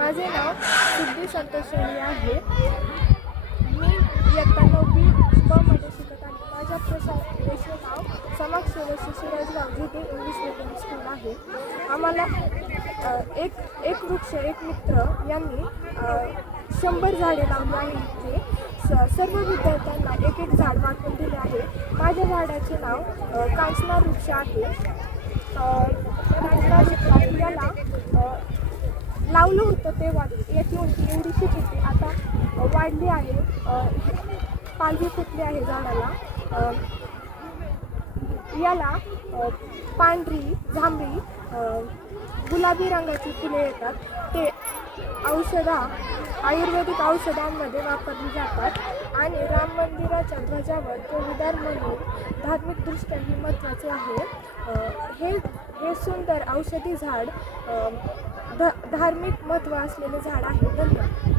माझे नाव सिद्धी संतोष शेळी आहे. मी इयत्ता 9वी ब मध्ये शिकत आहे. माझ्या प्रशालेचे नाव समाज सेवा शिशिराजगाव जिथे इंग्लिश मीडियम स्कूल आहे. आम्हाला एक वृक्ष एक मित्र यांनी 100 झाडे लावली आहेत. ते सर्व विद्यार्थ्यांना एक एक झाड वाटून दिले आहे. माझ्या झाडाचे नाव कांचना वृक्ष आहे. कांचना वृक्ष आहे. याला लावलं होतं तेव्हा याची उंची एवढीशी होती. आता वाढली आहे. पालवी फुटली आहे झाडाला. याला पांढरी जांभळी गुलाबी रंगाची फुले येतात. ते आयुर्वेदिक औषधांमध्ये वापरली जातात आणि राम मंदिराच्या ध्वजावर जोडीदार म्हणून धार्मिकदृष्ट्याही महत्त्वाचे आहे. हे सुंदर औषधी झाड धार्मिक महत्त्व असलेले झाड आहे. धन्यवाद.